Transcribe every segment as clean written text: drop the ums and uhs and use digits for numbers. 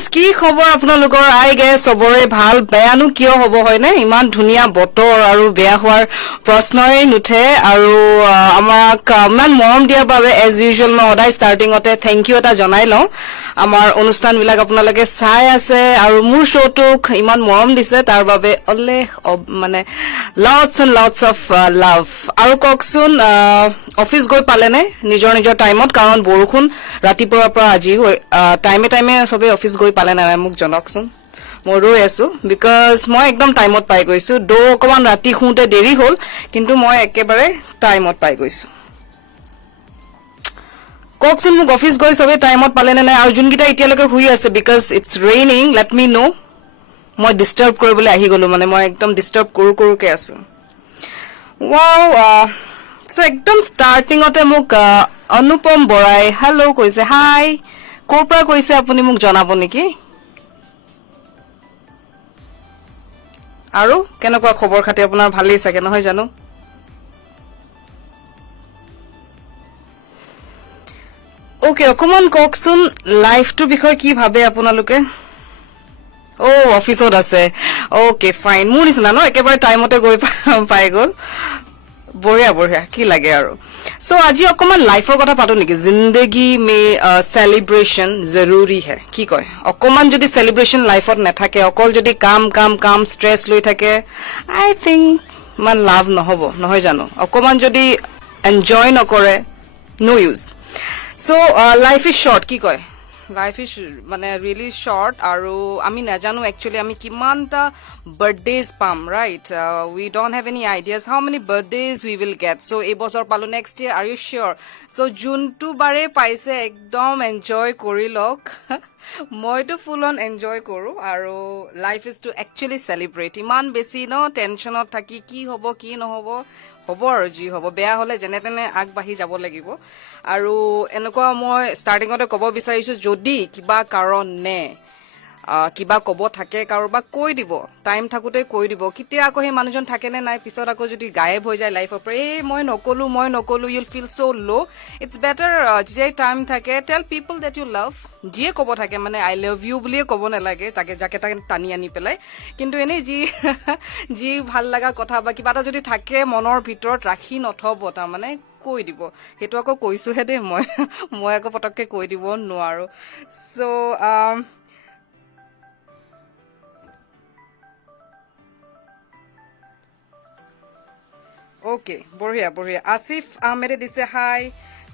Viewers কি খবৰ আপোনালোকৰ আই গে সবৰে ভাল বেয়ানো কিয় হ'ব হয়নে ইমান ধুনীয়া বতৰ আৰু বেয়া হোৱাৰ প্ৰশ্নই নুঠে আৰু আমাক ইমান মৰম দিয়াৰ বাবে এজ ইউজুৱেল মই সদায় ষ্টাৰ্টিংতে থেংক ইউ এটা জনাই লওঁ আমাৰ অনুষ্ঠানবিলাক আপোনালোকে চাই আছে আৰু মোৰ শ্ব'টোক ইমান মৰম দিছে তাৰ বাবে অলেখ মানে lots and lots of love আৰু কওকচোন অফিচ গৈ পালেনে নিজৰ নিজৰ টাইমত কাৰণ বৰষুণ ৰাতিপুৱাৰ পৰা আজি টাইমে টাইমে সবে অফিচ গৈ পালে নাই মোক জনাওকচোন মই ৰৈ আছো বিকজ মই একদম টাইমত পাই গৈছো অকমান ৰাতি শুতে দেৰি হ'ল কিন্তু মই একেবাৰে টাইমত পাই গৈছো কওকচোন মোক অফিচ গৈ সবে টাইমত পালে নে নাই আৰু যোনকেইটা এতিয়ালৈকে শুই আছে because it's raining let me know মই ডিষ্টাৰ্ব কৰিবলৈ আহি গলো মানে মই একদম ডিষ্টাৰ্ব কৰোকে আছো ৱাও সো একদম ষ্টাৰ্টিংতে মোক অনুপম বৰাই হেল্ল' কৈছে হাই ক'ৰ পৰা কৈছে আপুনি মোক জনাব নেকি আৰু কেনেকুৱা খবৰ খাতি আপোনাৰ ভালেই চাগে নহয় জানো ওকে অকমান কওকচোন লাইফটোৰ বিষয়ে কি ভাবে আপোনালোকে অফিচত আছে ওকে ফাইন মোৰ নিচিনা ন একেবাৰে টাইমতে গৈ পাই গ'ল বঢ়িয়া বঢ়িয়া কি লাগে আৰু সো আজি অকমান লাইফৰ কথা পাতো নেকি জিন্দগী মে সেলিব্ৰেশন জৰুৰী হে কি কয় অকমান যদি সেলিব্ৰেশন লাইফত নাথাকে অকল যদি কাম কাম কাম ষ্ট্ৰেছ লৈ থাকে আই থিংক মান লাভ নহব নহয় জানো অকমান যদি এনজয় নকৰে no use so life is short কি কয় লাইফ ইজ মানে ৰিয়েলি শৰ্ট আৰু আমি নাজানো একচুৱেলি আমি কিমানটা বাৰ্থডেজ পাম right we don't have any ideas how many birthdays we will get so' এই বছৰ পালো next year are you sure so' যোনটো বাৰে পাইছে একদম এনজয় কৰি লওক মইতো ফুল অন এনজয় কৰো আৰু life is to actually celebrate ইমান বেছি ন টেনশ্যনত থাকি কি হ'ব কি নহ'ব হ'ব আৰু যি হ'ব বেয়া হ'লে যেনে তেনে আগবাঢ়ি যাব লাগিব আৰু এনেকুৱা মই ষ্টাৰ্টিঙতে ক'ব বিচাৰিছো যদি কিবা কাৰণে কিবা ক'ব থাকে কাৰোবাক কৈ দিব টাইম থাকোঁতে কৈ দিব কেতিয়া আকৌ সেই মানুহজন থাকেনে নাই পিছত আকৌ যদি গায়েব হৈ যায় লাইফৰ পৰা মই নকলো ইউল ফিল চ' ল' ইটছ বেটাৰ যেতিয়াই টাইম থাকে টেল পিপল ডেট ইউ লাভ যিয়ে ক'ব থাকে মানে আই লাভ ইউ বুলিয়ে ক'ব নালাগে তাকে যাকে তাকে টানি আনি পেলাই কিন্তু এনেই যি ভাল লগা কথা বা কিবা এটা যদি থাকে মনৰ ভিতৰত ৰাখি নথব তাৰমানে কৈ দিব সেইটো আকৌ কৈছোহে দেই মই আকৌ পটককে কৈ দিব নোৱাৰো চ' ওকে বঢ়িয়া বঢ়িয়া আসিফ আহমেদে দিছে হাই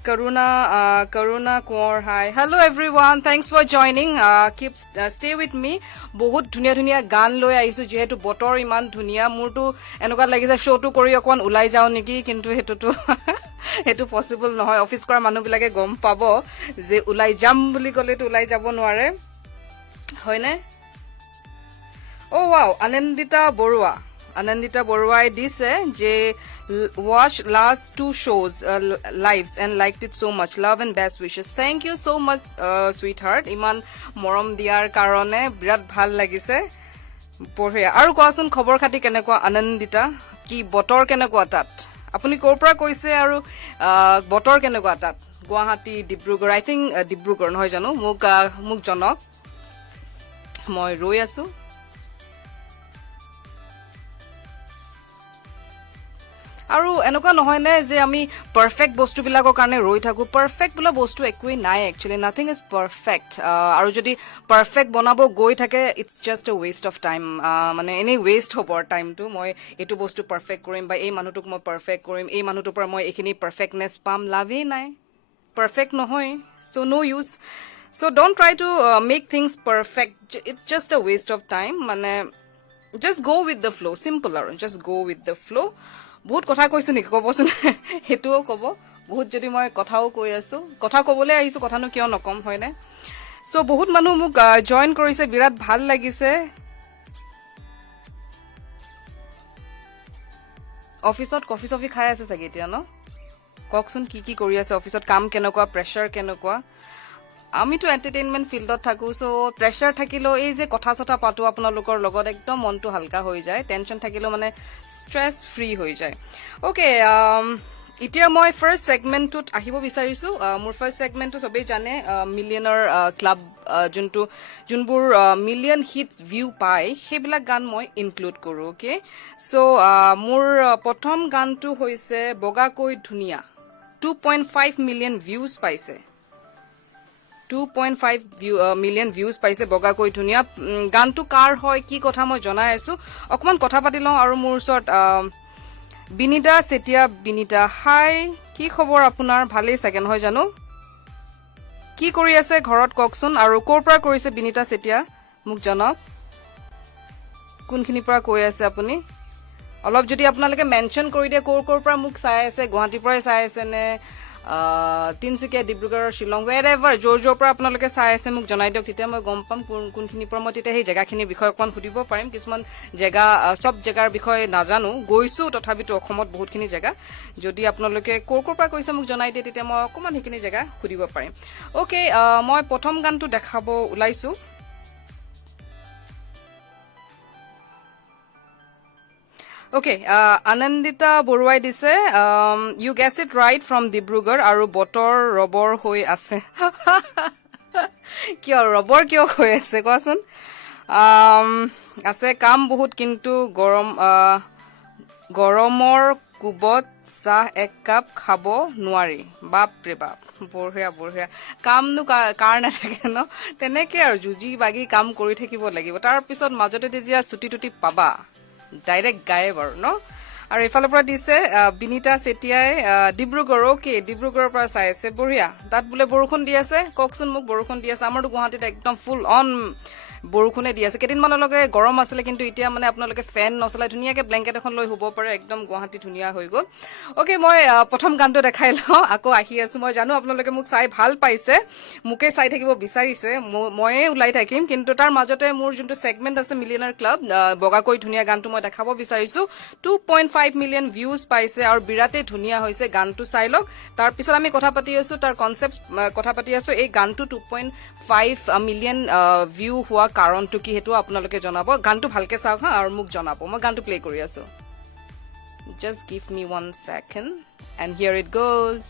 Karuna Kaur, hi. Hello everyone. Thanks for joining. Stay with me. বহুত ধুনীয়া গান লৈ আহিছো যেহেতু বতৰ ইমান ধুনীয়া মোৰটো এনেকুৱা লাগিছে শ্ব'টো কৰি অকমান ওলাই যাও নেকি কিন্তু সেইটো পসিবল নহয় অফিচ কৰা মানুহবিলাকে গম পাব যে ওলাই যাম বুলি ক'লেতো ওলাই যাব নোৱাৰে হয়নে ৱাও আনন্দিতা বৰুৱাই দিছে যে watch last two shows lives and liked it so much love and best wishes thank you so much sweetheart iman morom diar karone birat bhal lagise বঢ়িয়া আৰু কোৱাচোন খবৰ খাতি কেনেকুৱা আনন্দিতা কি বতৰ কেনেকুৱা তাত আপুনি ক'ৰ পৰা কৈছে আৰু বতৰ কেনেকুৱা তাত গুৱাহাটী ডিব্ৰুগড় আই থিংক ডিব্ৰুগড় নহয় জানো মোক জনক মই ৰৈ আছো আৰু এনেকুৱা নহয় নে যে আমি পাৰফেক্ট বস্তুবিলাকৰ কাৰণে ৰৈ থাকো পাৰফেক্ট বোলা বস্তু একোৱেই নাই একচুৱেলি নাথিং ইজ পাৰফেক্ট আৰু যদি পাৰফেক্ট বনাব গৈ থাকে it's just a waste of time মানে এনেই ৱেষ্ট হ'ব টাইমটো মই এইটো বস্তু পাৰফেক্ট কৰিম বা এই মানুহটোক মই পাৰফেক্ট কৰিম এই মানুহটোৰ পৰা মই এইখিনি পাৰফেক্টনেছ পাম লাভেই নাই পাৰফেক্ট নহয় so' no' use so' don't try to make things perfect it's just a waste of time মানে just go' with the flow' simple আৰু just go' with the flow' বহুত কথা কৈছো নেকি ক'বচোন সেইটোও ক'ব বহুত যদি মই কথাও কৈ আছো কথা ক'বলৈ আহিছো কথানো কিয় নকম হয়নে চ' বহুত মানুহ মোক জইন কৰিছে বিৰাট ভাল লাগিছে অফিচত কফি চফি খাই আছে চাগে এতিয়া ন কওকচোন কি কৰি আছে অফিচত কাম কেনেকুৱা প্ৰেছাৰ কেনেকুৱা আমিতো এণ্টাৰটেইনমেণ্ট ফিল্ডত থাকো চ' প্ৰেছাৰ থাকিলেও এই যে কথা চথা পাতো আপোনালোকৰ লগত একদম মনটো হালকা হৈ যায় টেনশ্যন থাকিলেও মানে ষ্ট্ৰেছ ফ্ৰী হৈ যায় অ'কে এতিয়া মই ফাৰ্ষ্ট সেগমেন্টত আহিব বিচাৰিছো মোৰ ফাৰ্ষ্ট সেগমেন্টটো সবেই জানে মিলিয়নাৰ ক্লাব যোনবোৰ মিলিয়ন হিট ভিউ পায় সেইবিলাক গান মই ইনক্লুড কৰো ওকে সো মোৰ প্ৰথম গানটো হৈছে বগাকৈ ধুনিয়া 2.5 মিলিয়ন ভিউজ পাইছে 2.5 মিলিয়ন ভিউজ পাইছে বগাকৈ ধুনিয়া গানটো কাৰ হয় কি কথা মই জনাই আছো অকমান কথা পাতি লওঁ আৰু মোৰ ওচৰত বিনিতা সেতিয়া বিনিতা হাই কি খবৰ আপোনাৰ ভালেই চাগে নহয় জানো কি কৰি আছে ঘৰত ককচোন আৰু কোৰ পৰা কৰিছে বিনিতা সেতিয়া মোক জনাওক কোনখিনি পৰা কৈ আছে আপুনি অলপ যদি আপোনালোকে মেনশন কৰি দিয়ে কোৰ পৰা মোক চাই আছে গুৱাহাটীৰ পৰাই চাই আছে নে তিনচুকীয়া ডিব্ৰুগড় শিলং wherever জোৰ পৰা আপোনালোকে চাই আছে মোক জনাই দিয়ক তেতিয়া মই গম পাম কোনখিনি পৰা মই তেতিয়া সেই জেগাখিনিৰ বিষয়ে অকমান সুধিব পাৰিম কিছুমান জেগা সব জেগাৰ বিষয়ে নাজানো গৈছো তথাপিতো অসমত বহুতখিনি জেগা যদি আপোনালোকে কোৰ পৰা কৈছে মোক জনাই দিয়ে তেতিয়া মই অকমান সেইখিনি জেগা সুধিব পাৰিম ওকে মই প্ৰথম গানটো দেখাব ওলাইছো Okay, Anandita Boruai dise, you guess it right from Dibrugarh, aru botor robor hoi ase. Kyo robor kyo hoi ase, koasun? Ase kam bahut kintu goromor kubot sah ek cup khabo nuari. Bap re bap. Borhia. Kam nu kar na thake no. Teneke aru juji bagi kam kori thakibo lagibo. Tar pisot majote dijia suti tuti paba. Direct গায়ব আৰু ন আৰু এফালৰ পৰা দিছে Binita সেতিয়াই Dibrugarh okay ডিব্ৰুগড়ৰ পৰা চাই আছে বঢ়িয়া তাত বোলে বৰষুণ দি আছে ককচোন মোক বৰষুণ দি আছে আমাৰটো গুৱাহাটীত একদম ফুল অন বৰষুণে দি আছে কেদিনমানলৈকে গৰম আছিলে কিন্তু এতিয়া মানে আপোনালোকে ফেন নচলাই ধুনীয়াকে ব্লেংকেট এখন লৈ শুব পাৰে একদম গুৱাহাটী ধুনীয়া হৈ গ'ল ওকে মই প্ৰথম গানটো দেখাই লওঁ আকৌ আহি আছো মই জানো আপোনালোকে মোক চাই ভাল পাইছে মুকে চাই থাকিব বিচাৰিছে ময়ে ওলাই থাকিম কিন্তু তাৰ মাজতে মোৰ যোনটো সেগমেন্ট আছে মিলিয়নাৰ ক্লাব বগাকৈ ধুনীয়া গানটো মই দেখাব বিচাৰিছো 2.5 মিলিয়ন ভিউজ পাইছে আৰু বিৰাতে ধুনীয়া হৈছে গানটো চাই লওক তাৰ পিছত আমি কথা পাতি আছো তাৰ কনসেপ্ট কথা পাতি আছো এই গানটো 2.5 মিলিয়ন ভিউ হোৱা কাৰণটো কি হেতু আপোনালোকে জনাব গানটো ভালকে চাওক হা আৰু মোক জনাব মই গানটো প্লে কৰি আছো just give me 1 second and here it goes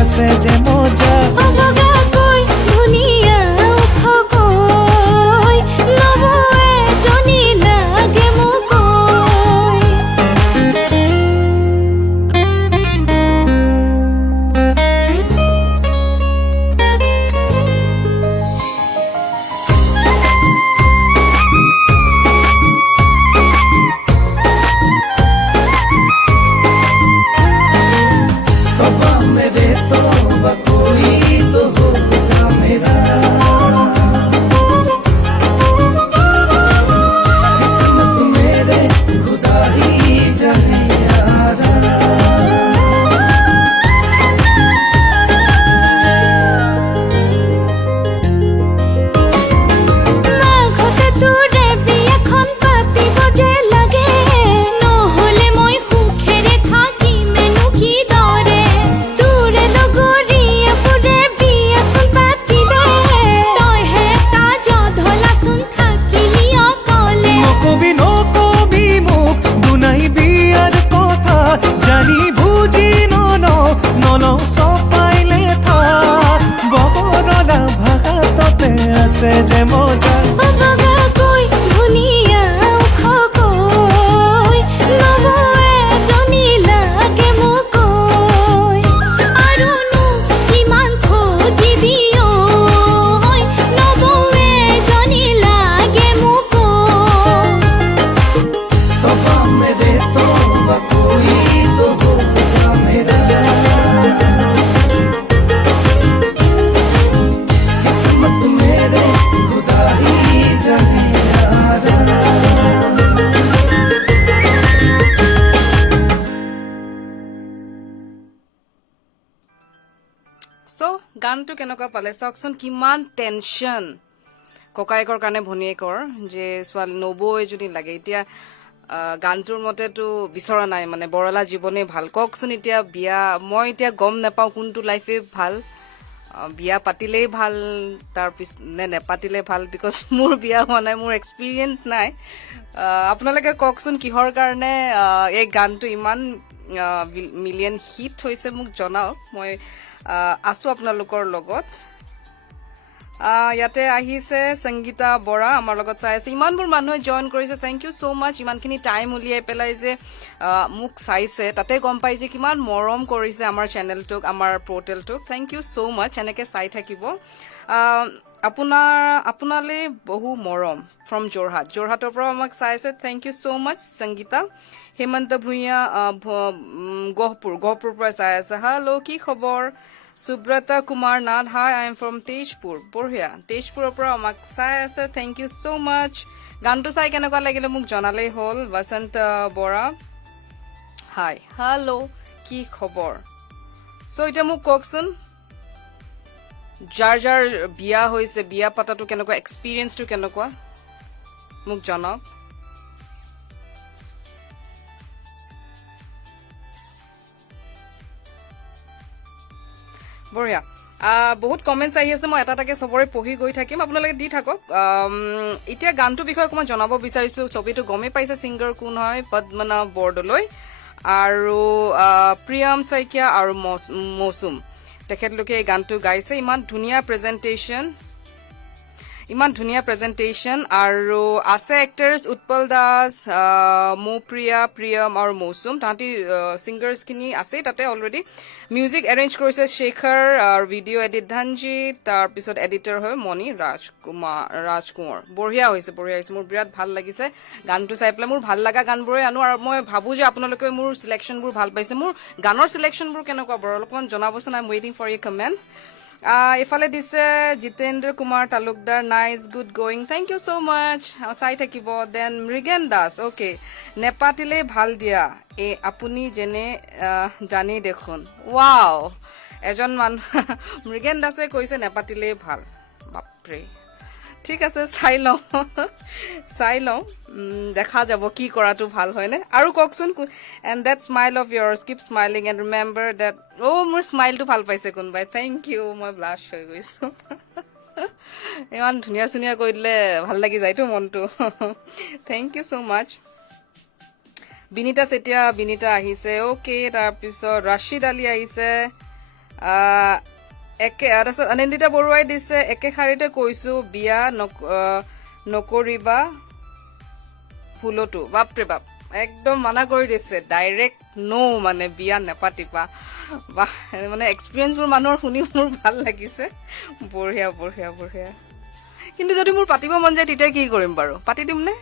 আছে যে মজা আছে যে মজা বগাকৈ ধুনীয়া ওখকৈ নবৌৱে এজনী লাগে মোকৈ আৰুনো কিমান খুজিবি ঐ নবৌৱে এজনী লাগে মোকৈ तोबा मेरे तोबा कोई तो होगा मेरा किस्मत मेरे खुदा ही जाने यारा সো গানটো কেনেকুৱা পালে চাওকচোন কিমান টেনশ্যন ককায়েকৰ কাৰণে ভনীয়েকৰ যে ছোৱালী নবৌ এজনী লাগে এতিয়া গানটোৰ মতেতো বিচৰা নাই মানে বৰলা জীৱনে ভাল কওকচোন এতিয়া বিয়া মই এতিয়া গম নাপাওঁ কোনটো লাইফে ভাল বিয়া পাতিলেই ভাল তাৰপিছত নেপাতিলে ভাল বিকজ মোৰ বিয়া হোৱা নাই মোৰ এক্সপিৰিয়েঞ্চ নাই আপোনালোকে কওকচোন কিহৰ কাৰণে এই গানটো ইমান মিলিয়ন হিট হৈছে মোক জনাওক মই আছো আপোনালোকৰ লগত ইয়াতে আহিছে সংগীতা বৰা আমাৰ লগত চাই আছে ইমানবোৰ মানুহে জইন কৰিছে থেংক ইউ সো মাচ ইমানখিনি টাইম উলিয়াই পেলাই যে মোক চাইছে তাতে গম পাই যে কিমান মৰম কৰিছে আমাৰ চেনেলটোক আমাৰ পৰ্টেলটোক থেংক ইউ সো মাচ এনেকৈ চাই থাকিব আপোনালৈ বহু মৰম ফ্ৰম যোৰহাটৰ পৰা আমাক চাই আছে thank you so much Sangeeta Hemanta Bhuyan গহপুৰৰ পৰা চাই আছে হেল্ল' কি খবৰ Subrata Kumar Nath hi I am from Tezpur বঢ়িয়া তেজপুৰৰ পৰা আমাক চাই আছে থেংক ইউ সো মাচ গানটো চাই কেনেকুৱা লাগিলে মোক জনালেই হ'ল বসন্ত বৰা হাই হেল্ল' কি খবৰ চ' এতিয়া মোক কওকচোন যাৰ যাৰ বিয়া হৈছে বিয়া পাতাটো কেনেকুৱা এক্সপিৰিয়েঞ্চটো কেনেকুৱা মোক জনাওক বঢ়িয়া বহুত কমেণ্টছ আহি আছে মই এটা এটাকে চবৰে পঢ়ি গৈ থাকিম আপোনালোকে দি থাকক এতিয়া গানটোৰ বিষয়ে অকণমান জনাব বিচাৰিছো ছবিটো গমেই পাইছে ছিংগাৰ কোন হয় পদ্মনাভ বৰদলৈ আৰু প্ৰিয়ম শইকীয়া আৰু মৌচুম তেখেতলোকে এই গানটো গাইছে ইমান ধুনীয়া প্ৰেজেণ্টেশ্যন আৰু আছে এক্টাৰ্ছ উৎপল দাস মৌপ্ৰিয়া প্ৰিয়ম আৰু মৌচুম তাহাঁতি ছিংগাৰ্ছখিনি আছেই তাতে অলৰেডি মিউজিক এৰেঞ্জ কৰিছে শেখৰ আৰু ভিডিঅ' এডিট ধনজিত তাৰপিছত এডিটৰ হয় মণি ৰাজকোঁৱৰ বঢ়িয়া হৈছে মোৰ বিৰাট ভাল লাগিছে গানটো চাই পেলাই মোৰ ভাল লগা গানবোৰে আনো আৰু মই ভাবোঁ যে আপোনালোকে মোৰ চিলেকশ্যনবোৰ ভাল পাইছে মোৰ গানৰ চিলেকশ্যনবোৰ কেনেকুৱা বাৰু অলপমান জনাবচোন আই এম ৱেইটিং ফৰ ইউৰ কমেণ্টছ ইফালে দিছে Jitendra Kumar Talukdar nice good going thank you so' much চাই থাকিব দেন মৃগেন দাস অ'কে নেপাতিলেই ভাল দিয়া আপুনি যেনে জানি দেখোন ৱাও এজন মানুহ মৃগেন দাসে কৈছে নেপাতিলেই ভাল বাপৰে ঠিক আছে চাই লওঁ দেখা যাব কি কৰাটো ভাল হয়নে আৰু কওকচোন and that smile of years keep smiling and remember that মোৰ স্মাইলটো ভাল পাইছে কোনোবাই থেংক ইউ মই ব্লাছ হৈ গৈছোঁ ইমান ধুনীয়া কৰি দিলে ভাল লাগি যায়তো মনটো থেংক ইউ ছ' মাচ বিনীতা চেতিয়া আহিছে অ'কে তাৰপিছত ৰাছিদ আলী আহিছে তাৰপিছত অনিন্দিতা বৰুৱাই দিছে একে শাৰীতে কৈছো বিয়া নকৰিবা ফুলতো বাপৰে বাপ একদম মানা কৰি দিছে ডাইৰেক্ট ন' মানে বিয়া নেপাতিবা বাহ মানে এক্সপিৰিয়েঞ্চবোৰ মানুহৰ শুনি মোৰ ভাল লাগিছে বঢ়িয়া কিন্তু যদি মোৰ পাতিব মন যায় তেতিয়া কি কৰিম বাৰু পাতি দিম নে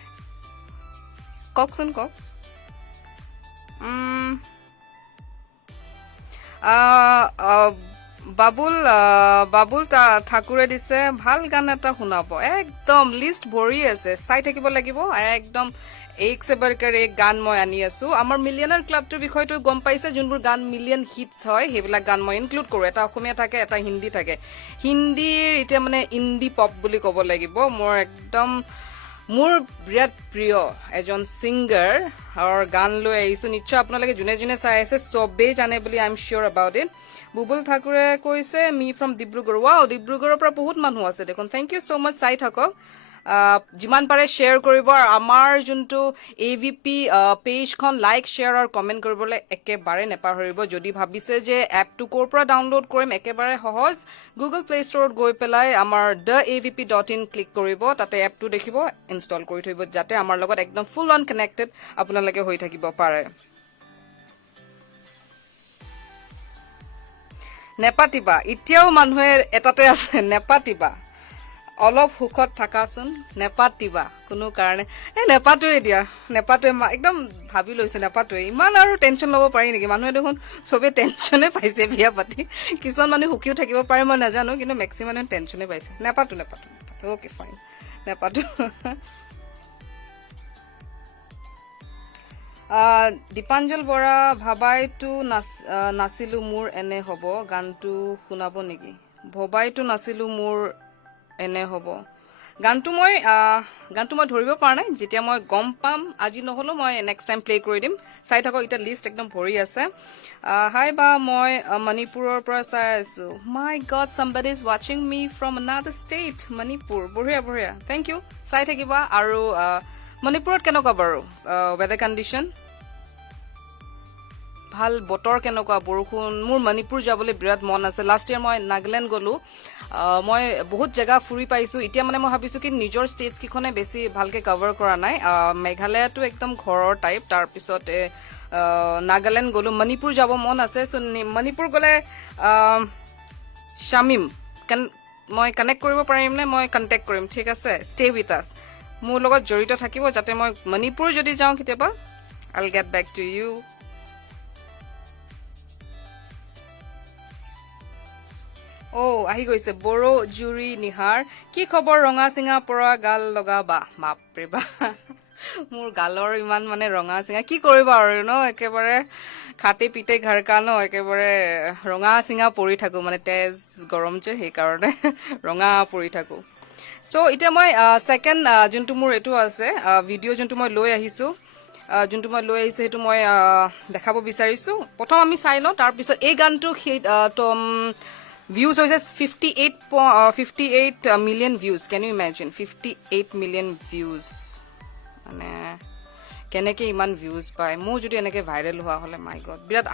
কওকচোন কওক বাবুল ঠাকুৰে দিছে ভাল গান এটা শুনাব একদম লিষ্ট ভৰি আছে চাই থাকিব লাগিব একদম এক সে বৰকৰ এক গান মই আনি আছো আমাৰ মিলিয়নাৰ ক্লাবটোৰ বিষয়টো গম পাইছে যোনবোৰ গান মিলিয়ন হিটছ হয় সেইবিলাক গান মই ইনক্লুড কৰোঁ এটা অসমীয়া থাকে এটা হিন্দী থাকে হিন্দীৰ এতিয়া মানে ইণ্ডি পপ বুলি ক'ব লাগিব মোৰ বিৰাট প্ৰিয় এজন ছিংগাৰ আৰু গান লৈ আহিছো নিশ্চয় আপোনালোকে যোনে চাই আছে চবেই জানে বুলি I am sure about it Bubul ঠাকুৰে কৈছে মি ফ্ৰম ডিব্ৰুগড় ৱাও ডিব্ৰুগড়ৰ পৰা বহুত মানুহ আছে দেখোন থেংক ইউ ছ' মাচ চাই থাকক যিমান পাৰে শ্বেয়াৰ কৰিব আৰু আমাৰ যোনটো AVP পেজখন লাইক শ্বেয়াৰ আৰু কমেণ্ট কৰিবলৈ একেবাৰে নেপাহৰিব যদি ভাবিছে যে এপটো ক'ৰ পৰা ডাউনলোড কৰিম একেবাৰে সহজ গুগল প্লে ষ্টৰত গৈ পেলাই আমাৰ theavp.in ক্লিক কৰিব তাতে এপটো দেখিব ইনষ্টল কৰি থৈ যাতে আমাৰ লগত একদম ফুল অন কানেক্টেড আপোনালোকে হৈ থাকিব পাৰে নেপাতিবা এতিয়াও মানুহে এটাতে আছে নেপাতিবা অলপ সুখত থাকাচোন নেপাতিবা কোনো কাৰণে নেপাতোৱে দিয়া নেপাতোৱে একদম ভাবি লৈছো নেপাতোৱে ইমান আৰু টেনচন ল'ব পাৰি নেকি মানুহে দেখোন চবে টেনচনে পাইছে বিয়া পাতি কিছুমান মানুহ সুখীও থাকিব পাৰে মই নাজানো কিন্তু মেক্সিমাম টেনচনে পাইছে নেপাতো অ'কে ফাইন নেপাতো দীপাঞ্জল বৰা ভাবাইতো নাছিলো মোৰ এনে হ'ব গানটো শুনাব নেকি ভবাইতো নাছিলো মোৰ এনে হ'ব গানটো মই ধৰিব পৰা নাই যেতিয়া মই গম পাম আজি নহ'লেও মই নেক্সট টাইম প্লে কৰি দিম চাই থাকক এটা লিষ্ট একদম ভৰি আছে হাই বা মই মণিপুৰৰ পৰা চাই আছো my god somebody is watching me from another state Manipur বঢ়িয়া থেংক ইউ চাই থাকিবা আৰু মণিপুৰত কেনেকুৱা বাৰু ৱেডাৰ কণ্ডিশ্যন ভাল বতৰ কেনেকুৱা বৰষুণ মোৰ মণিপুৰ যাবলৈ বিৰাট মন আছে লাষ্ট ইয়াৰ মই নাগালেণ্ড গ'লো মই বহুত জেগা ফুৰি পাইছো এতিয়া মানে মই ভাবিছো কি নিজৰ ষ্টেটছ কিখনে বেছি ভালকে কভাৰ কৰা নাই মেঘালয়টো একদম ঘৰৰ টাইপ তাৰপিছত নাগালেণ্ড গ'লো মণিপুৰ যাব মন আছে চ' মণিপুৰ গ'লে শামিম মই কানেক্ট কৰিব পাৰিম নে মই কণ্টেক্ট কৰিম ঠিক আছে ষ্টে উইথ আছ মোৰ লগত জড়িত থাকিব যাতে মই মণিপুৰ যদি যাওঁ কেতিয়াবা I'll get back to you আহি গৈছে বড়ো জুৰি নিহাৰ কি খবৰ ৰঙা চিঙা পৰা গাল লগাবা বাপৰে বা মোৰ গালৰ ইমান মানে ৰঙা চিঙা কি কৰিবা আৰু ন একেবাৰে খাতে পিতে ঘৰকা ন একেবাৰে ৰঙা চিঙা পৰি থাকো মানে তেজ গৰম যে সেইকাৰণে ৰঙা পৰি থাকো চ' এতিয়া মই ছেকেণ্ড যোনটো মোৰ এইটো আছে ভিডিঅ' যোনটো মই লৈ আহিছো সেইটো মই দেখাব বিচাৰিছো প্ৰথম আমি চাই লওঁ তাৰপিছত এই গানটো views hoise 58 million views can you imagine 58 million views মানে কেনেকে ইমান ভিউজ পায় মোৰ যদি এনেকে ভাইৰেল হোৱা হলে মাই গড বিৰাট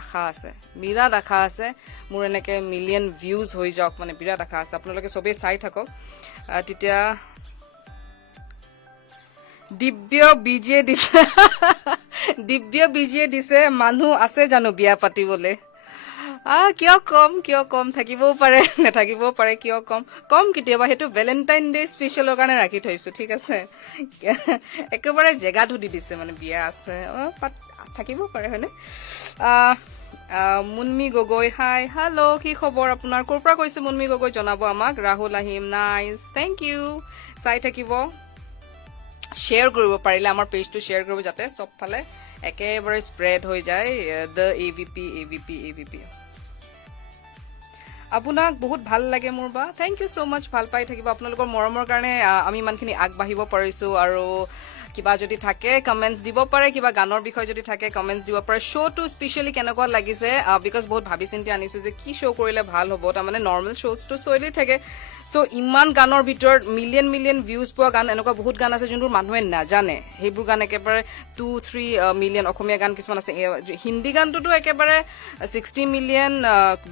আশা আছে মোৰ এনেকে মিলিয়ন ভিউজ হৈ যাওক মানে বিৰাট আশা আছে আপোনালোকে সবে চাই থাকক তেতিয়া দিব্য বিজিয়ে দিছে মানুহ আছে জানো বিয়া পাতিবলে কিয় কম থাকিবও পাৰে নাথাকিবও পাৰে কিয় কম কেতিয়াবা সেইটো ভেলেণ্টাইন ডে স্পেচিয়েলৰ কাৰণে ৰাখি থৈছো ঠিক আছে একেবাৰে জেগা ধুদি দিছে মানে বিয়া আছে থাকিব পাৰে হয়নে মুনমি গগৈ হাই হেল্ল' কি খবৰ আপোনাৰ ক'ৰ পৰা কৈছে মুনমি গগৈ জনাব আমাক ৰাহুল আহিম নাইচ থেংক ইউ চাই থাকিব শ্বেয়াৰ কৰিব পাৰিলে আমাৰ পেজটো শ্বেয়াৰ কৰিব যাতে চবফালে একেবাৰে স্প্ৰেড হৈ যায় দ্য AVP আপোনাক বহুত ভাল লাগে মোৰ বা থেংক ইউ ছ' মাছ ভাল পাই থাকিব আপোনালোকৰ মৰমৰ কাৰণে আমি ইমানখিনি আগবাঢ়িব পাৰিছো আৰু কিবা যদি থাকে কমেন্টছ দিব পাৰে কিবা গানৰ বিষয় যদি থাকে কমেন্টছ দিব পাৰে শ্ব'টো স্পেচিয়েলি কেনেকুৱা লাগিছে বিকজ বহুত ভাবি চিন্তি আনিছো যে কি শ্ব' কৰিলে ভাল হ'ব তাৰমানে নৰ্মেল শ্ব'জটো চলি থাকে চ' ইমান গানৰ ভিতৰত মিলিয়ন ভিউজ পোৱা গান এনেকুৱা বহুত গান আছে যোনবোৰ মানুহে নাজানে সেইবোৰ গান একেবাৰে 2-3 মিলিয়ন অসমীয়া গান কিছুমান আছে হিন্দী গানটোতো একেবাৰে 60 মিলিয়ন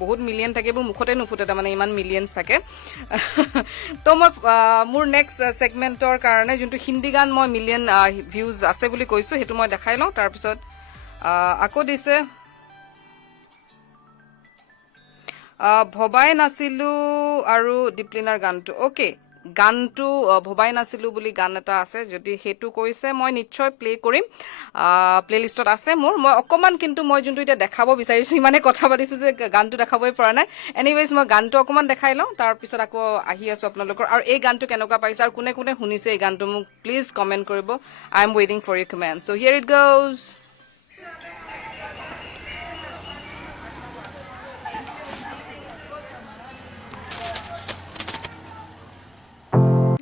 বহুত মিলিয়ন থাকে এইবোৰ মুখতে নুফুটে তাৰমানে ইমান মিলিয়নছ থাকে তো মই মোৰ নেক্সট ছেগমেণ্টৰ কাৰণে যোনটো হিন্দী গান মই মিলিয়ন ভিউজ আছে বুলি কৈছো সেইটো মই দেখাই লওঁ তাৰপিছত আকৌ দিছে ভবাই নাছিলো আৰু ডিপ্লিনাৰ গানটো ওকে গানটো ভবাই নাছিলো বুলি গান এটা আছে যদি সেইটো কৈছে মই নিশ্চয় প্লে কৰিম প্লেলিষ্টত আছে মোৰ মই অকমান কিন্তু মই যোনটো এতিয়া দেখাব বিচাৰিছো ইমানে কথা পাতিছো যে গানটো দেখাবই পৰা নাই এনিৱেজ মই গানটো অকমান দেখাই লওঁ তাৰপিছত আকৌ আহি আছো আপোনালোকৰ আৰু এই গানটো কেনেকুৱা পাইছে আৰু কোনে কোনে শুনিছে এই গানটো মোক প্লিজ কমেণ্ট কৰিব আই এম ৱেইটিং for your comment so' here it goes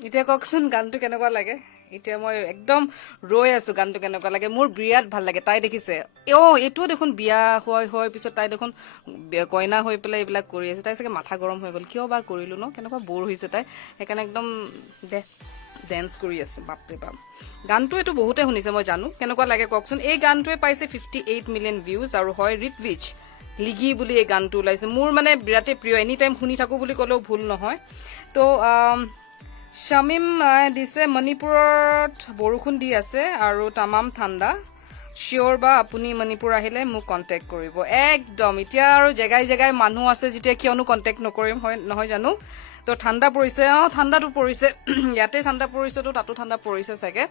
এতিয়া কওকচোন গানটো কেনেকুৱা লাগে এতিয়া মই একদম ৰৈ আছো গানটো কেনেকুৱা লাগে মোৰ বিৰাট ভাল লাগে তাই দেখিছে এইটোও দেখোন বিয়া হোৱাৰ পিছত তাই দেখোন কইনা হৈ পেলাই এইবিলাক কৰি আছে তাই চাগে মাথা গৰম হৈ গ'ল কিয় বা কৰিলো ন কেনেকুৱা বৰ হৈছে তাই সেইকাৰণে একদম দে ডেন্স কৰি আছে বাপৰে বাপ গানটো এইটো বহুতে শুনিছে মই জানো কেনেকুৱা লাগে কওকচোন এই গানটোৱে পাইছে 58 মিলিয়ন ভিউজ আৰু হয় ৰিটভিচ লিগি বুলি এই গানটো ওলাইছে মোৰ মানে বিৰাটে প্ৰিয় এনি টাইম শুনি থাকো বুলি ক'লেও ভুল নহয় তো শামিম দিছে মণিপুৰত বৰষুণ দি আছে আৰু তামাম ঠাণ্ডা শিওৰ বা আপুনি মণিপুৰ আহিলে মোক কণ্টেক্ট কৰিব একদম এতিয়া আৰু জেগাই জেগাই মানুহ আছে যেতিয়া কিয়নো কণ্টেক্ট নকৰিম হয় নহয় জানো তো ঠাণ্ডা পৰিছে ঠাণ্ডাটো পৰিছে ইয়াতে ঠাণ্ডা পৰিছে তো তাতো ঠাণ্ডা পৰিছে চাগে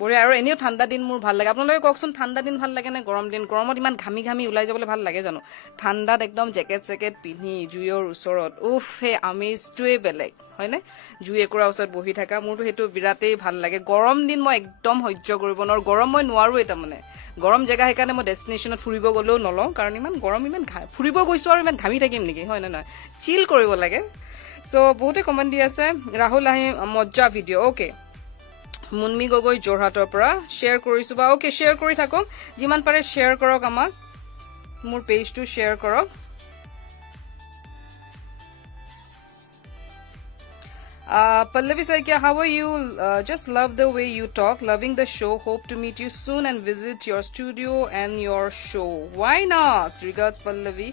বঢ়িয়া আৰু এনেও ঠাণ্ডা দিন মোৰ ভাল লাগে আপোনালোকে কওকচোন ঠাণ্ডা দিন ভাল লাগে নে গৰম দিন গৰমত ইমান ঘামি ঘামি ওলাই যাবলৈ ভাল লাগে জানো ঠাণ্ডাত একদম জেকেট চেকেট পিন্ধি জুইৰ ওচৰত উফ সেই আমেজটোৱে বেলেগ হয়নে জুই একুৰা ওচৰত বহি থকা মোৰতো সেইটো বিৰাটেই ভাল লাগে গৰম দিন মই একদম সহ্য কৰিব নোৱাৰো গৰম মই নোৱাৰো এটা মানে গৰম জেগা সেইকাৰণে মই ডেষ্টিনেশ্যনত ফুৰিব গ'লেও নলওঁ কাৰণ ইমান গৰম ইমান ফুৰিব গৈছো আৰু ইমান ঘামি থাকিম নেকি হয় নে নহয় চিল কৰিব লাগে চ' বহুতে কমেণ্ট দি আছে ৰাহুল আহিম মজ্জা ভিডিঅ' অ'কে মুনমি গগৈ যোৰহাটৰ পৰা শ্বেয়াৰ কৰিছো বা অ'কে শ্বেয়াৰ কৰি থাকক যিমান পাৰে শ্বেয়াৰ কৰক আমাক মোৰ পেজটো শ্বেয়াৰ কৰক Pallavi Saikia, how are you? Just love the way you talk. Loving the show. Hope to meet you soon and visit your studio and your show. Why not? Regards, Pallavi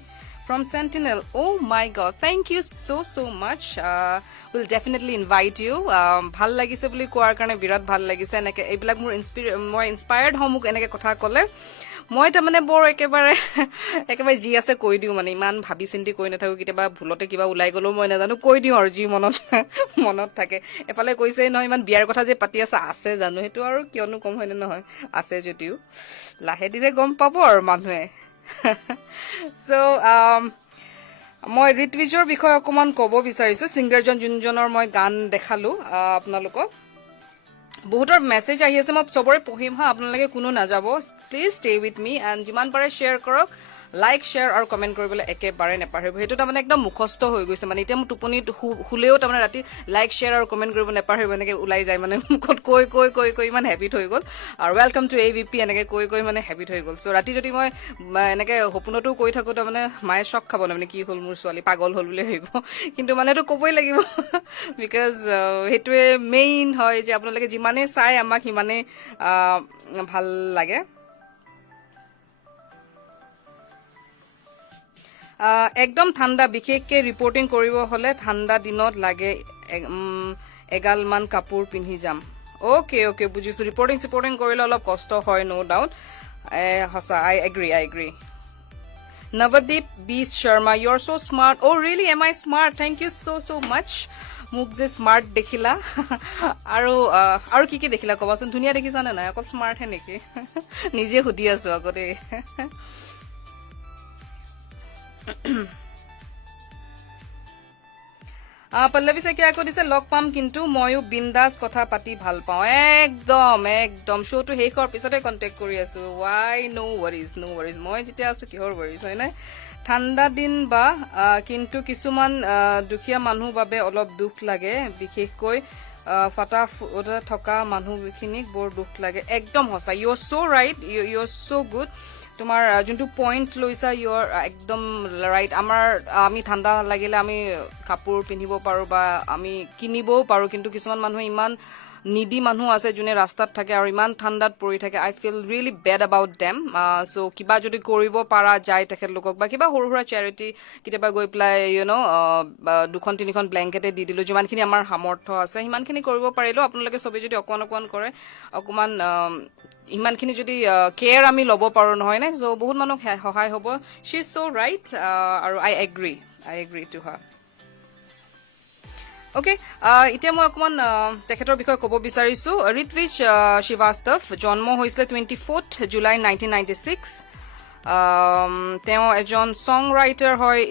from Sentinel. Oh my God. Thank you so much. We'll definitely invite you. ভাল লাগিছে বুলি কোৱাৰ কাৰণে বিৰাট ভাল লাগিছে এনেকে এইবিলাক মোৰ মই ইনস্পায়াৰ্ড হওঁ মোক এনেকে কথা ক'লে মই তাৰমানে বৰ একেবাৰে যি আছে কৈ দিওঁ মানে ইমান ভাবি চিন্তি কৈ নাথাকো কেতিয়াবা ভুলতে কিবা ওলাই গ'লেও মই নাজানো কৈ দিওঁ আৰু যি মনত থাকে এফালে কৈছে নহয় ইমান বিয়াৰ কথা যে পাতি আছে জানো সেইটো আৰু কিয়নো কম হয়নে নহয় আছে যদিও লাহে ধীৰে গম পাব আৰু মানুহে চ' মই ৰিটভিজৰ বিষয়ে অকণমান ক'ব বিচাৰিছো ছিংগাৰজন যোনজনৰ মই গান দেখালো আপোনালোকক বহুতৰ মেছেজ আহি আছে মই চবৰে পঢ়িম আপোনালোকে কোনো নাযাব please stay with me and যিমান পাৰে শ্বেয়াৰ কৰক লাইক শ্বেয়াৰ আৰু কমেণ্ট কৰিবলৈ একেবাৰে নেপাহৰিব সেইটো তাৰমানে একদম মুখস্থ হৈ গৈছে মানে এতিয়া মোৰ টোপনিত শুলেও তাৰমানে ৰাতি লাইক শ্বেয়াৰ আৰু কমেণ্ট কৰিব নেপাহৰিব এনেকৈ ওলাই যায় মানে মুখত কৈ ইমান হেবিট হৈ গ'ল আৰু ৱেলকাম টু AVP এনেকৈ কৈ মানে হেবিট হৈ গ'ল চ' ৰাতি যদি মই এনেকৈ সপোনতো কৈ থাকোঁ তাৰমানে মায়ে চক খাব তাৰমানে কি হ'ল মোৰ ছোৱালী পাগল হ'ল বুলি ভাবিব কিন্তু মানে এইটো ক'বই লাগিব বিকজ সেইটোৱে মেইন হয় যে আপোনালোকে যিমানেই চাই আমাক সিমানেই ভাল লাগে একদম ঠাণ্ডা বিশেষকৈ ৰিপৰ্টিং কৰিব হ'লে ঠাণ্ডা দিনত লাগে এগালমান কাপোৰ পিন্ধি যাম অ'কে বুজিছোঁ ৰিপৰ্টিং কৰিলে অলপ কষ্ট হয় ন' ডাউট সঁচা I agree Nabadwip B Sharma you are so' smart oh' really am I smart thank you so' much মোক যে স্মাৰ্ট দেখিলা আৰু কি দেখিলা ক'বাচোন ধুনীয়া দেখিছানে নাই অকল স্মাৰ্টহে নেকি নিজে সুধি আছো আকৌ দেই পল্লৱী শইকীয়া আকৌ দিছে লগ পাম কিন্তু ময়ো বিন্দাছ কথা পাতি ভাল পাওঁ একদম শ্ব'টো শেষ হোৱাৰ পিছতে কণ্টেক্ট কৰি আছো ৱাই ন' ৱৰিজ মই যেতিয়া আছো কিহৰ ৱৰিজ হয় নাই ঠাণ্ডা দিন বা কিন্তু কিছুমান দুখীয়া মানুহ বাবে অলপ দুখ লাগে বিশেষকৈ ফাটা থকা মানুহখিনিক বৰ দুখ লাগে একদম সঁচা U are so' right U are so' good তোমাৰ যোনটো পইণ্ট লৈছা ইউ আৰ একদম ৰাইট আমি ঠাণ্ডা লাগিলে আমি কাপোৰ পিন্ধিব পাৰোঁ বা আমি কিনিবও পাৰোঁ কিন্তু কিছুমান মানুহে ইমান নিডি মানুহ আছে যোনে ৰাস্তাত থাকে আৰু ইমান ঠাণ্ডাত পৰি থাকে I feel really bad about them so' কিবা যদি কৰিব পৰা যায় তেখেতলোকক বা কিবা সৰু সুৰা চেৰিটি কেতিয়াবা গৈ পেলাই দুখন তিনিখন ব্লেংকেটে দি দিলোঁ যিমানখিনি আমাৰ সামৰ্থ্য আছে সিমানখিনি কৰিব পাৰিলেও আপোনালোকে চবেই যদি অকণমান কৰে অকণমান ইমানখিনি যদি কেয়াৰ আমি ল'ব পাৰোঁ নহয় নে চ' বহুত মানুহক সহায় হ'ব শ্বি ইজ চ' ৰাইট আৰু আই এগ্ৰি টু হাৰ অ'কে এতিয়া মই অকণমান তেখেতৰ বিষয়ে ক'ব বিচাৰিছোঁ ৰিটভিজ শ্ৰীবাস্তৱ জন্ম হৈছিলে 24 জুলাই 1996 তেওঁ এজন ছং ৰাইটাৰ হয়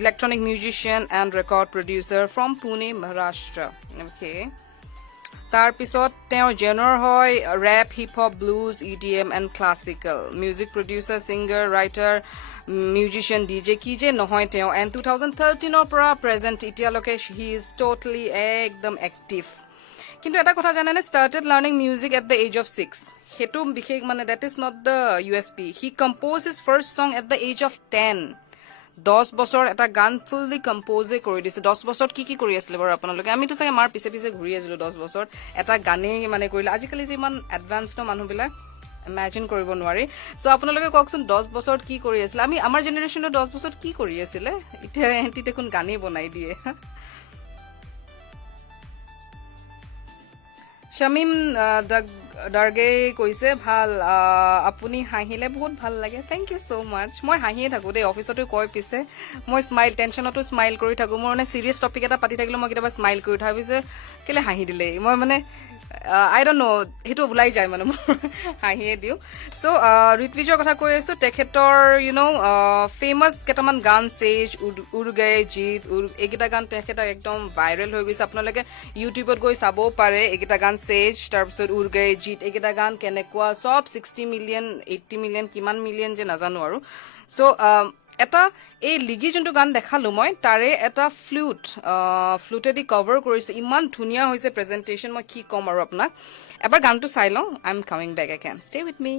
electronic musician and record producer from Pune Maharashtra okay তাৰপিছত তেওঁৰ জেনৰ হয় rap hip hop blues EDM and classical music producer singer writer musician DJ কি যে নহয় তেওঁ এণ্ড 2013ৰ পৰা প্ৰেজেণ্ট এতিয়ালৈকে হি ইজ ট'টেলি একদম এক্টিভ কিন্তু এটা কথা জানেনে started learning music at the age of 6 সেইটো বিশেষ মানে that is not the USP he compose his first song at the age of 10 10 বছৰ এটা গান ফুললি কম্প'জে কৰি দিছে 10 বছৰত কি কৰি আছিলে বাৰু আপোনালোকে আমিতো চাগে মাৰ পিছে পিছে ঘূৰি আছিলো 10 বছৰত এটা গানেই মানে কৰিলে আজিকালি যে ইমান এডভান্স ন মানুহবিলাক ইমাজিন কৰিব নোৱাৰি সো আপোনালোকে কওকচোন 10 বছৰত কি কৰি আছিলে আমি আমাৰ জেনেৰেশ্যনৰ 10 বছৰত কি কৰি আছিলে এতিয়া এহেঁতি দেখোন গানেই বনাই দিয়ে শামিম দাৰ্গে কৈছে ভাল আপুনি হাঁহিলে বহুত ভাল লাগে থেংক ইউ সো মাচ মই হাঁহিয়ে থাকো দেই অফিচতো কয় পিছে মই স্মাইল টেনশ্যনতো স্মাইল কৰি থাকো মোৰ মানে চিৰিয়াছ টপিক এটা পাতি থাকিলে মই কেতিয়াবা স্মাইল কৰি থাকো যে কেলে হাঁহি দিলে মই মানে আই ডোন্ট নো সেইটো ওলাই যায় মানে মোৰ হাঁহিয়ে দিওঁ চ' ঋত্বিজৰ কথা কৈ আছো তেখেতৰ ফেমাছ কেইটামান গান চেজ উৰ গয়ে জিত এইকেইটা গান তেখেত একদম ভাইৰেল হৈ গৈছে আপোনালোকে ইউটিউবত গৈ চাবও পাৰে এইকেইটা গান চেজ তাৰপিছত উৰ গয়ে জিত এইকেইটা গান কেনেকুৱা চব 60 মিলিয়ন 80 মিলিয়ন কিমান মিলিয়ন যে নাজানো আৰু চ' এটা এই লিগি যোনটো গান দেখালো মই তাৰে এটা ফ্লুটেদি কভাৰ কৰিছে ইমান ধুনীয়া হৈছে প্ৰেজেণ্টেশ্যন মই কি ক'ম আৰু আপোনাক এবাৰ গানটো চাই লওঁ I am coming back again stay with me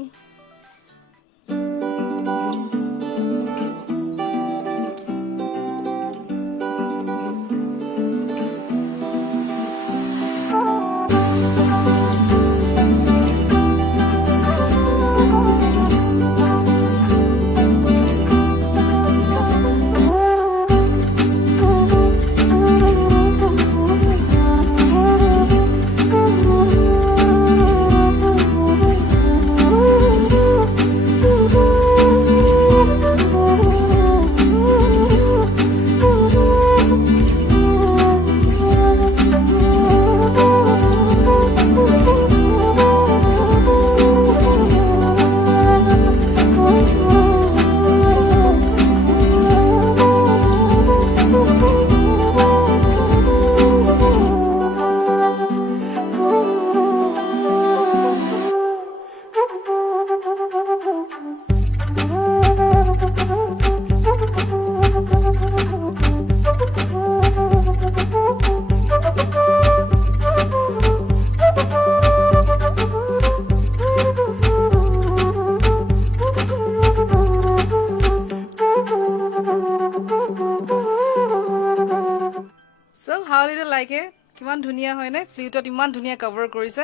কিমান ধুনীয়া হয় নে ফ্লুটত ইমান ধুনীয়া কভাৰ কৰিছে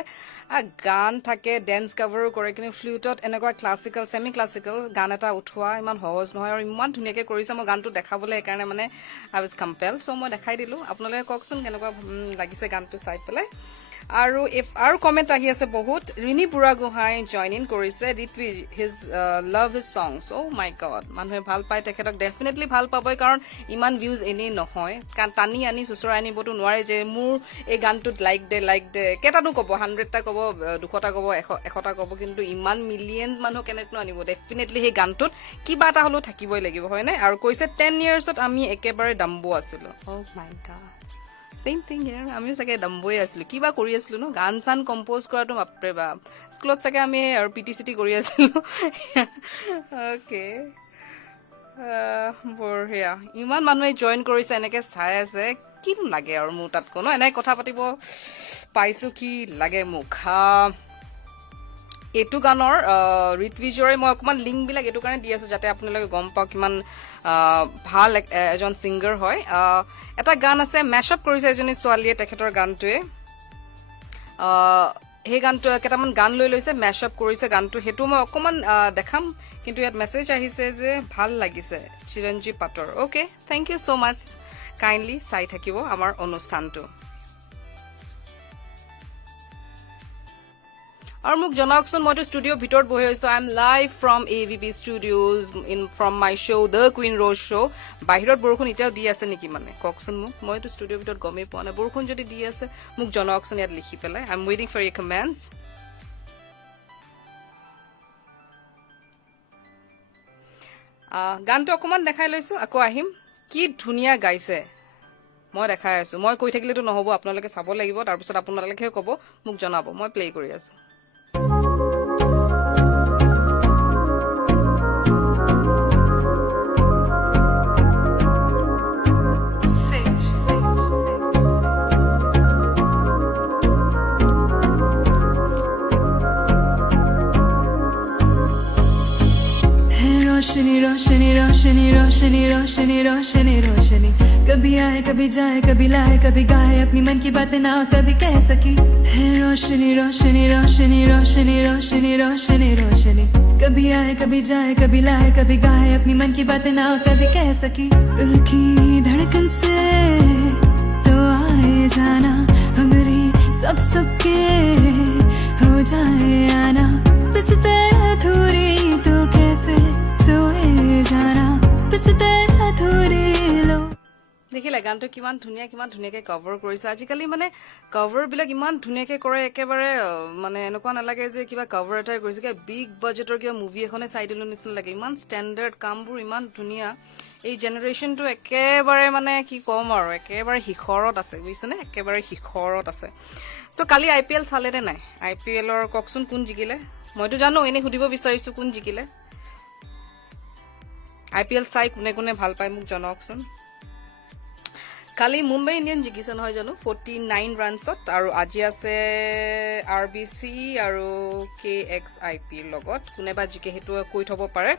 গান থাকে ডেন্স কভাৰো কৰে কিন্তু ফ্লুটত এনেকুৱা ক্লাছিকেল ছেমি ক্লাছিকেল গান এটা উঠোৱা ইমান সহজ নহয় আৰু ইমান ধুনীয়াকৈ কৰিছে মই গানটো দেখাবলৈ সেইকাৰণে মানে আই ৱাজ কম্পেল চ' মই দেখাই দিলোঁ আপোনালোকে কওকচোন কেনেকুৱা লাগিছে গানটো চাই পেলাই আৰু কমেণ্ট আহি আছে বহুত ৰিণী বুঢ়াগোহাঁই জইন ইন কৰিছে Ritvij his love his songs অ' মাই গড মানুহে ভাল পায় তেখেতক ডেফিনেটলি ভাল পাবই কাৰণ ইমান ভিউজ এনেই নহয় কাৰণ টানি আনি চুচৰাই আনিবতো নোৱাৰে যে মোৰ এই গানটোত লাইক দে কেইটানো ক'ব 100টা ক'ব 200টা ক'ব 100টা ক'ব কিন্তু ইমান মিলিয়নছ মানুহ কেনেকনো আনিব ডেফিনেটলি সেই গানটোত কিবা এটা হ'লেও থাকিবই লাগিব হয়নে আৰু কৈছে 10 ইয়াৰ্ছত আমি একেবাৰে ডাম্বো আছিলোঁ অ' মাই গড ছেইম থিং ইয়াৰ আমিও চাগে ডাম্বই আছিলোঁ কিবা কৰি আছিলোঁ ন গান চান কম্প'জ কৰাটো বাপৰে বাপ স্কুলত চাগে আমি আৰু পিটি চিটি কৰি আছিলোঁ অ'কে বঢ়িয়া ইমান মানুহে জইন কৰিছে এনেকৈ চাই আছে কি লাগে আৰু মোৰ তাতকৈ ন এনেকৈ কথা পাতিব পাইছোঁ কি লাগে মোক এইটো গানৰ ঋত্বিজৰে মই অকণমান লিংকবিলাক এইটো কাৰণে দি আছোঁ যাতে আপোনালোকে গম পাওক কিমান ভাল এজন ছিংগাৰ হয় এটা গান আছে মেশ্বআপ কৰিছে এজনী ছোৱালীয়ে তেখেতৰ গানটোৱে সেই গানটো কেইটামান গান লৈ লৈছে মেশ্বআপ কৰিছে গানটো সেইটো মই অকণমান দেখাম কিন্তু ইয়াত মেছেজ আহিছে যে ভাল লাগিছে Chiranjeev Patar okay thank you so' much kindly চাই থাকিব আমাৰ অনুষ্ঠানটো আৰু মোক জনাওকচোন মইতো ষ্টুডিঅ'ৰ ভিতৰত বহি আছোঁ I am live from AVP studios from my show' the queen rose show' বাহিৰত বৰষুণ এতিয়াও দি আছে নেকি মানে কওকচোন মোক মইতো ষ্টুডিঅ'ৰ ভিতৰত গমেই পোৱা নাই বৰষুণ যদি দি আছে মোক জনাওকচোন ইয়াত লিখি পেলাই আই এম ৱেইটিং ফৰ ইয়ৰ কমেণ্টছ গানটো অকণমান দেখাই লৈছোঁ আকৌ আহিম কি ধুনীয়া গাইছে মই দেখাই আছোঁ মই কৈ থাকিলেতো নহ'ব আপোনালোকে চাব লাগিব তাৰপিছত আপোনালোকেহে ক'ব মোক জনাব মই প্লে' কৰি আছোঁ रोशनी रोशनी रोशनी रोशनी रोशनी रोशनी रोशनी कभी आए कभी जाए कभी लाए कभी गाए अपनी मन की बातें ना कभी कह सकी है रोशनी रोशनी रोशनी रोशनी रोशनी रोशनी रोशनी कभी आए कभी जाए कभी लाए कभी गाए अपनी मन की बातें ना कभी कह सकी दिल की धड़कन से तो आए जाना हमारी सबके हो जाए आना बस तेरा अधूरी तो कैसे सोए जाना बस तेरा अधूरी लो দেখিলে গানটো কিমান ধুনীয়াকে কভাৰ কৰিছে আজিকালি মানে কভাৰ বিলাক ইমান ধুনীয়াকে কৰে একেবাৰে মানে এনেকুৱা নালাগে যে কিবা কভাৰ এটাই কৰিছে কিবা বিগ বাজেটৰ কিবা মুভি এখনে চাই দিলো নিচিনা লাগে ইমান ষ্টেণ্ডাৰ্ড কামবোৰ ইমান ধুনীয়া এই জেনেৰেশ্যনটো একেবাৰে মানে কি ক'ম আৰু একেবাৰে শিখৰত আছে বুজিছেনে একেবাৰে শিখৰত আছে চ' কালি IPL চালে নে নাই IPLৰ কওকচোন কোন জিকিলে মইতো জানো এনে সুধিব বিচাৰিছো কোন জিকিলে IPL চাই কোনে কোনে ভাল পায় মোক জনাওকচোন কালি মুম্বাই ইণ্ডিয়ান জিকিছে নহয় জানো 49 ৰানছত আৰু আজি আছে RBC আৰু KXIP লগত কোনেবা জিকে হেতু কৈ থব পাৰে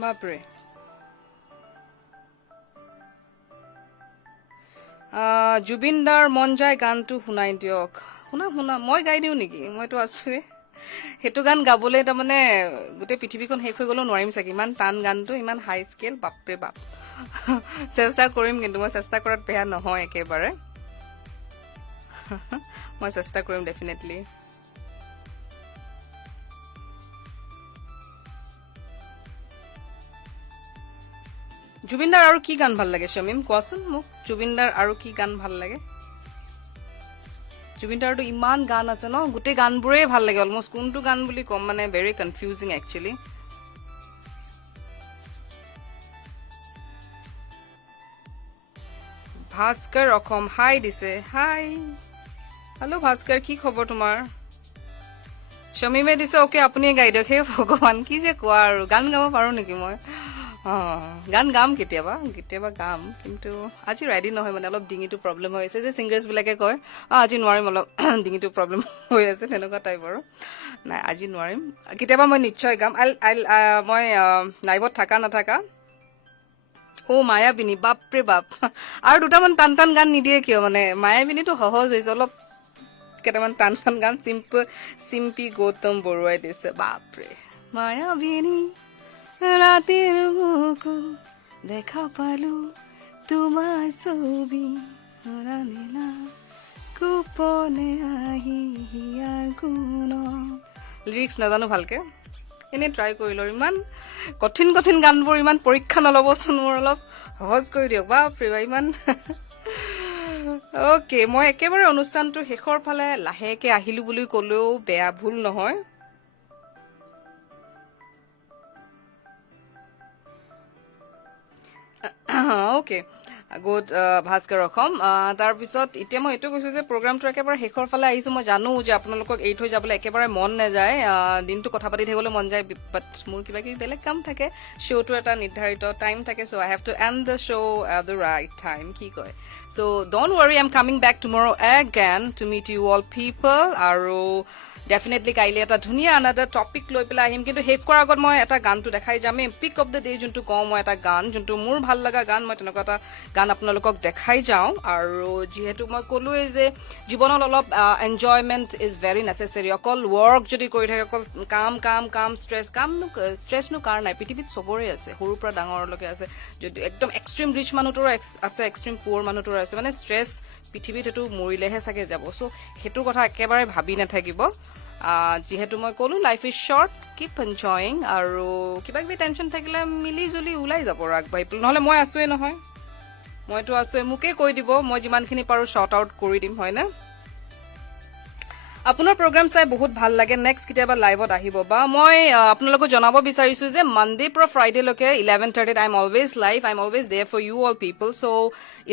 বাপৰে জুবিনদাৰ মন যায় গানটো শুনাই দিয়ক শুনা মই গাই দিওঁ নেকি মইতো আছোৱে হেতু গান গাবলে তাৰ মানে গোটে পৃথিৱীখন শেষ হৈ গলো নোৱাৰিম চাগে ইমান টান গানটো ইমান হাই স্কেল বাপৰে বাপ চেষ্টা কৰিম কিন্তু মই চেষ্টা কৰাত বেয়া নহয় একেবাৰে মই চেষ্টা কৰিম ডেফিনেটলি জুবিনদাৰ আৰু কি গান ভাল লাগে শমিম কোৱাচোন মোক জুবিনদাৰ আৰু কি গান ভাল লাগে জুবিনদাৰটো ইমান গান আছে ন গোটেই গানবোৰেই ভাল লাগে অলমোষ্ট কোনটো গান বুলি কম মানে very confusing actually Bhaskar Assam hi দিছে হাই হেল্ল' ভাস্কৰ কি খবৰ তোমাৰ শমিমে দিছে অকে আপুনিয়ে গাই দিয়ক হে ভগৱান কি যে কোৱা আৰু গান গাব পাৰো নেকি মই গান গাম কেতিয়াবা গাম কিন্তু আজি ৰেডি নহয় মানে অলপ ডিঙিটো প্ৰব্লেম হৈ আছে যে ছিংগাৰ্ছ বিলাকে কয় আজি নোৱাৰিম অলপ ডিঙিটো প্ৰব্লেম হৈ আছে তেনেকুৱা টাইপ আৰু নাই আজি নোৱাৰিম কেতিয়াবা মই নিশ্চয় গাম মই লাইভত থাকা নাথাকা মায়াবিনী বাপৰে বাপ আৰু দুটামান টান গান নিদিয়ে কিয় মানে মায়াবিনীটো সহজ হৈছে অলপ কেইটামান টান গান চিম্পি গৌতম বৰুৱাই দিছে বাপৰে মায়াবিনী ৰাতেৰ মুখো দেখা পালো তোমাৰ ছবি কুপনে আহি হিয়াৰ গুণ লিৰিক্স নাজানো ভালকে এনে ট্ৰাই কৰিলো ইমান কঠিন গানবোৰ ইমান পৰীক্ষা নলবচোন মোৰ অলপ সহজ কৰি দিয়ক বাপৰে বা ইমান অকে মই একেবাৰে অনুষ্ঠানটো শেষৰ ফালে লাহেকে আহিলো বুলি ক'লেও বেয়া ভুল নহয় ওকে গুড ভাস্কৰ অসম তাৰপিছত এতিয়া মই এইটো কৈছো যে প্ৰগ্ৰামটো একেবাৰে শেষৰ ফালে আহিছো মই জানো যে আপোনালোকক এৰি থৈ যাবলৈ একেবাৰে মন নাযায় দিনটো কথা পাতি থাকিবলৈ মন যায় বাট মোৰ কিবা কিবি বেলেগ কাম থাকে শ্ব'টো এটা নিৰ্ধাৰিত টাইম থাকে so' I have to end the show' at the right time কি কয় so' don't worry I am coming back tomorrow again to meet you all people আৰু ডেফিনেটলি কাইলৈ এটা ধুনীয়া আনাদাৰ টপিক লৈ পেলাই আহিম কিন্তু শেষ কৰাৰ আগত মই এটা গানটো দেখাই যামেই পিক অফ দ্য ডে যোনটো কওঁ মই এটা গান যোনটো মোৰ ভাল লগা গান মই তেনেকুৱা এটা গান আপোনালোকক দেখাই যাওঁ আৰু যিহেতু মই ক'লোৱেই যে জীৱনত অলপ এনজয়মেণ্ট ইজ ভেৰি নেচেচেৰী অকল ৱৰ্ক যদি কৰি থাকে অকল কাম ষ্ট্ৰেছনো কাৰ নাই পৃথিৱীত চবৰে আছে সৰুৰ পৰা ডাঙৰলৈকে আছে যদি একদম এক্সট্ৰিম ৰিচ মানুহটোৰো আছে এক্সট্ৰিম পুৱাৰ মানুহটোৰো আছে মানে ষ্ট্ৰেছ পৃথিৱীত সেইটো মৰিলেহে চাগে যাব চ' সেইটো কথা একেবাৰে ভাবি নাথাকিব যিহেতু মই ক'লো life is short keep enjoying আৰু কিবা কিবি টেনশ্যন থাকিলে মিলি জুলি ওলাই যাব আৰু আগবাঢ়ি পেলাই নহ'লে মই আছোৱে নহয় মইতো আছোৱে মোকে কৈ দিব মই যিমানখিনি পাৰোঁ শ্বৰ্ট আউট কৰি দিম হয়নে আপোনাৰ প্ৰগ্ৰাম চাই বহুত ভাল লাগে নেক্সট কেতিয়াবা লাইভত আহিব বা মই আপোনালোকক জনাব বিচাৰিছো যে মানডে পৰা ফ্ৰাইডেলৈকে 11:30 I am always live I am always there for you all people so'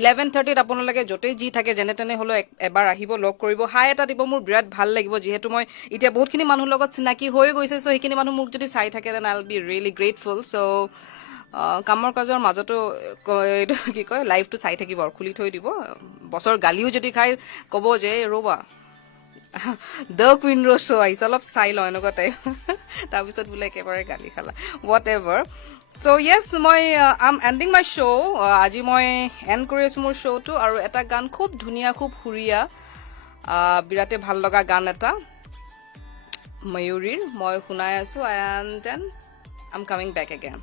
11:30 আপোনালোকে য'তেই যি থাকে যেনে তেনে হ'লেও এবাৰ আহিব লগ কৰিব হাই এটা দিব মোৰ বিৰাট ভাল লাগিব যিহেতু মই এতিয়া বহুতখিনি মানুহৰ লগত চিনাকি হৈ গৈছে চ' সেইখিনি মানুহ মোক যদি চাই থাকে then I will be really grateful so' কামৰ কাজৰ মাজতো এইটো কি কয় লাইভটো চাই থাকিব আৰু খুলি থৈ দিব বছৰ গালিও যদি খাই ক'ব যে ৰ'বা দ্য কুইন ৰ'জ শ্ব' আহিছে অলপ চাই লওঁ এনেকুৱা টাইপ তাৰপিছত বোলে একেবাৰে গালি খালা হোৱাট এভাৰ চ' য়েছ মই আম এণ্ডিং মাই শ্ব' আজি মই এণ্ড কৰি আছোঁ মোৰ শ্ব'টো আৰু এটা গান খুব ধুনীয়া খুব সুৰীয়া বিৰাটে ভাল লগা গান এটা ময়ূৰীৰ মই শুনাই আছোঁ and then I am coming back again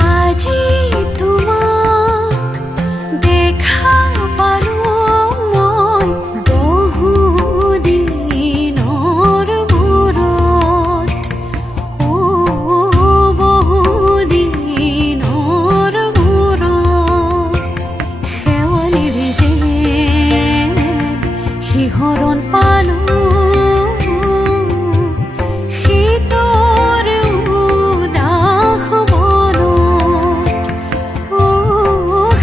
আজি তোমাক দেখা পালো মই বহুদিনৰ মূৰত বহুদিনৰ মূৰত শেৱালিৰ যেন শিহৰণ পালো শীতৰ উদাস মনত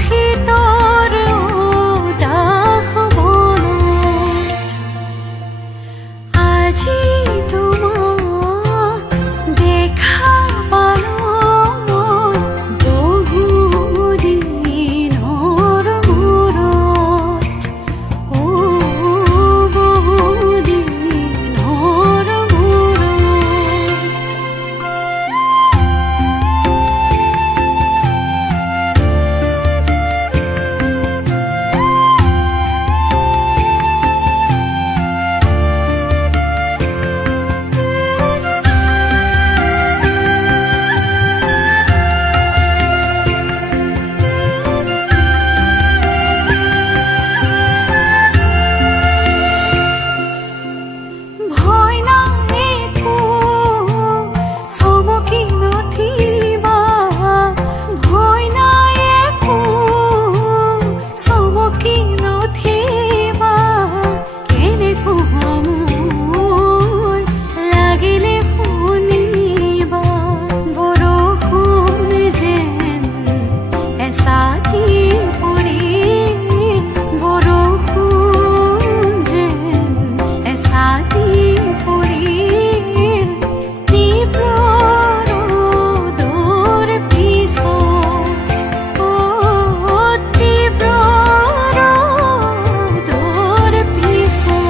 শীতৰ উদাস মনত আজি তোমাক দেখা পালো মই বহুদিনৰ মূৰত বহুদিনৰ ভয় নাই একো চমকি নথিবা ভয় নাই একো চমকি নথিবা কেনেকৈ মোৰ লাগিলে শুনিবা বৰষুণ যেন এচাতি পৰি বৰষুণ যেন এচাতি পৰিল তীব্ৰ ৰ'দৰ পিছত তীব্ৰ ৰ'দৰ পিছত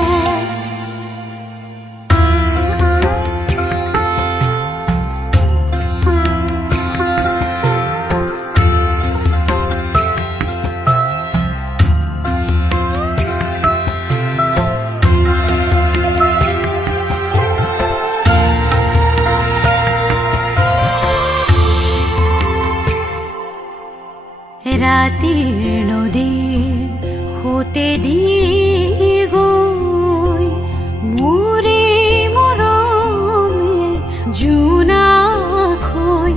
ৰাতিৰ নদীৰ সোঁতে দি গৈ মোৰে মৰমে জোনাককৈ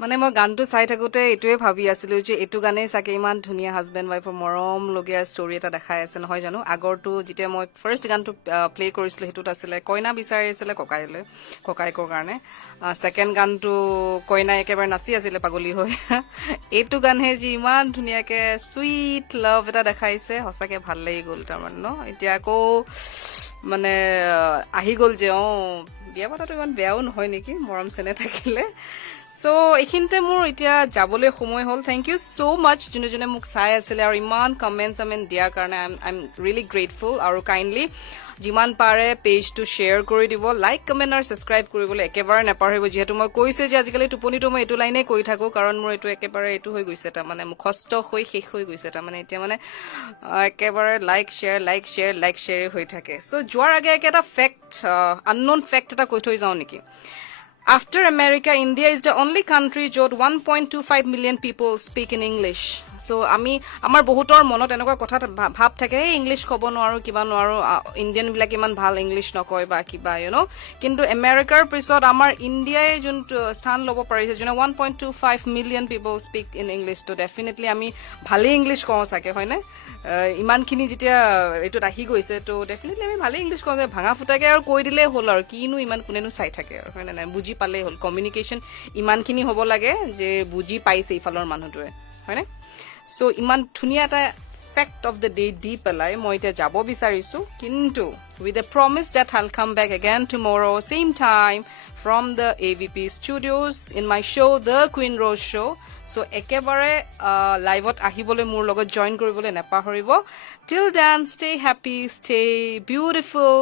মানে মই গানটো চাই থাকোঁতে এইটোৱে ভাবি আছিলোঁ যে এইটো গানেই চাগে ইমান ধুনীয়া হাজবেণ্ড ৱাইফৰ মৰমলগীয়া ষ্টৰী এটা দেখাই আছে নহয় জানো আগৰটো যেতিয়া মই ফাৰ্ষ্ট গানটো প্লে কৰিছিলোঁ সেইটোত আছিলে কইনা বিচাৰি আছিলে ককায়েকৰ কাৰণে ছেকেণ্ড গানটো কইনাই একেবাৰে নাচি আছিলে পাগলী হৈ এইটো গানহে যি ইমান ধুনীয়াকৈ চুইট লাভ এটা দেখাইছে সঁচাকৈ ভাল লাগি গ'ল তাৰমানে ন এতিয়া আকৌ মানে আহি গ'ল যে বিয়া পতাটো ইমান বেয়াও নহয় নেকি মৰম চেনেহ থাকিলে চ' এইখিনিতে মোৰ এতিয়া যাবলৈ সময় হ'ল থেংক ইউ ছ' মাছ যোনে যোনে মোক চাই আছিলে আৰু ইমান কমেণ্ট দিয়াৰ কাৰণে আই এম ৰিয়েলি গ্ৰেটফুল আৰু কাইণ্ডলি যিমান পাৰে পেজটো শ্বেয়াৰ কৰি দিব লাইক কমেণ্ট আৰু ছাবস্ক্ৰাইব কৰিবলৈ একেবাৰে নাপাহৰিব যিহেতু মই কৈছোঁ যে আজিকালি টোপনিটো মই এইটো লাইনেই কৰি থাকোঁ কাৰণ মোৰ এইটো একেবাৰে এইটো হৈ গৈছে তাৰমানে মুখস্থ হৈ শেষ হৈ গৈছে তাৰমানে এতিয়া মানে একেবাৰে লাইক শ্বেয়াৰ হৈ থাকে চ' যোৱাৰ আগে এটা ফেক্ট আনন'ন ফেক্ট এটা কৈ থৈ যাওঁ নেকি After America, India is the only country য'ত 1.25 million people speak in English. So আমাৰ বহুতৰ মনত এনেকুৱা কথা ভাব থাকে ইংলিছ ক'ব নোৱাৰো কিবা নোৱাৰো ইণ্ডিয়ান বিলাক ইমান ভাল ইংলিছ নকয় বা কিবা কিন্তু আমেৰিকাৰ পিছত আমাৰ ইণ্ডিয়াই যোনটো স্থান ল'ব পাৰিছে যোনে 1.25 million people speak in English তো ডেফিনেটলি আমি ভালেই ইংলিছ কওঁ চাগে হয়নে ইমানখিনি যেতিয়া এইটোত আহি গৈছে তো ডেফিনেটলি আমি ভালেই ইংলিছ কওঁ যে ভাঙা ফুটাকে আৰু কৈ দিলেই হ'ল আৰু কিনো ইমান কোনেনো চাই থাকে আৰু হয়নে নাই বুজি পালেই হ'ল কমিউনিকেশ্যন ইমানখিনি হ'ব লাগে যে বুজি পাইছে ইফালৰ মানুহটোৱে হয়নে সো ইমান ধুনীয়া এটা fact of the day the পেলাই মই এতিয়া যাব বিচাৰিছো কিন্তু with a promise that I'll come back again tomorrow same time from the AVP studios in my show The Queen Rose Show so ekebare live ot ahibole mur logot join koribole nepahoribo till then stay happy stay beautiful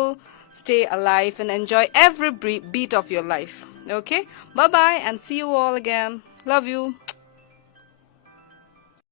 stay alive and enjoy every beat of your life okay bye bye and see you all again love you